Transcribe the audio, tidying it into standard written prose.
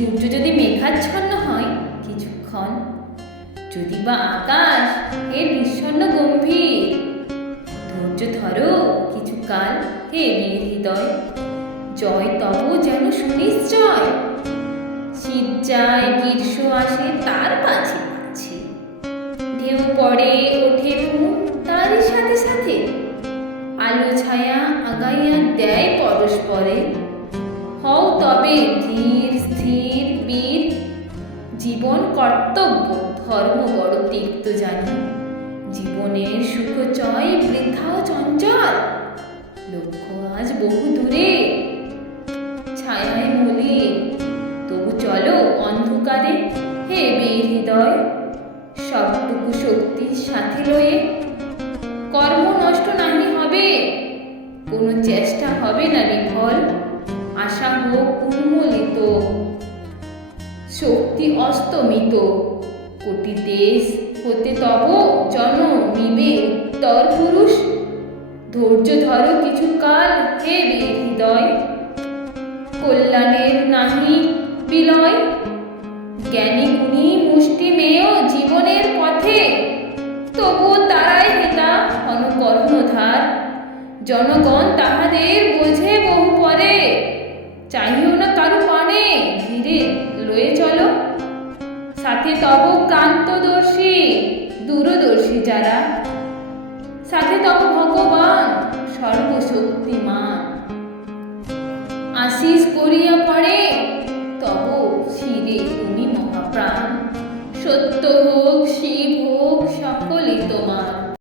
সূর্য যদি মেঘাচ্ছন্ন হয় কিছুক্ষণ, যদি বা আকাশ এর বিষণ্ণ গম্ভীর, ধৈর্য ধরো কিছুকাল হে বীর হৃদয়, জয় তব যেন সুনিশ্চয়। শীত যায় গ্রীষ্ম আসে তার পাছে পাছে, ঢেউ পড়ে ওঠে ফুল তারই সাথে সাথে, আলো ছায়া আগাইয়া দেয় পরস্পরে। হও তবে ধীর স্থির বীর, জীবন কর্তব্য ধর্ম বড় তিক্ত জানি, জীবনের সুখ চয় বৃথাও চঞ্চল, লক্ষ্য আজ বহু দূরে, ছায়ায় মলিন তবু চলো অন্ধকারে হে বীর হৃদয়, সবটুকু শক্তির সাথে লয়ে। কর্ম নষ্ট নাহি হবে, কোনো চেষ্টা হবে না বিফল, আশা হোক উন্মোলিত, শক্তি অস্তমিত, কোটি দেশ হতে তব জন নিবে উত্তর পুরুষ। ধৈর্য ধরো কিছুকাল হে বীর হৃদয়, কল্যাণের নাহি বিলয়, জ্ঞানী গুণী মুষ্টিমেয় জীবনের পথে, তবুও তারাই হেতা অনুকর্ণধার, জনগণ তাহাদের বোঝে বহু পরে। চাহিও না কারু পানে, ধীরে লয়ে চলো, সাথে তব ক্রান্তদর্শী দূরদর্শী যারা, সাথে তব ভগবান সর্বশক্তিমান, আশিস করিয়া পড়ে তব শিরে তুমি মহাপ্রাণ। সত্য হোক শিব হোক সকলই তোমার।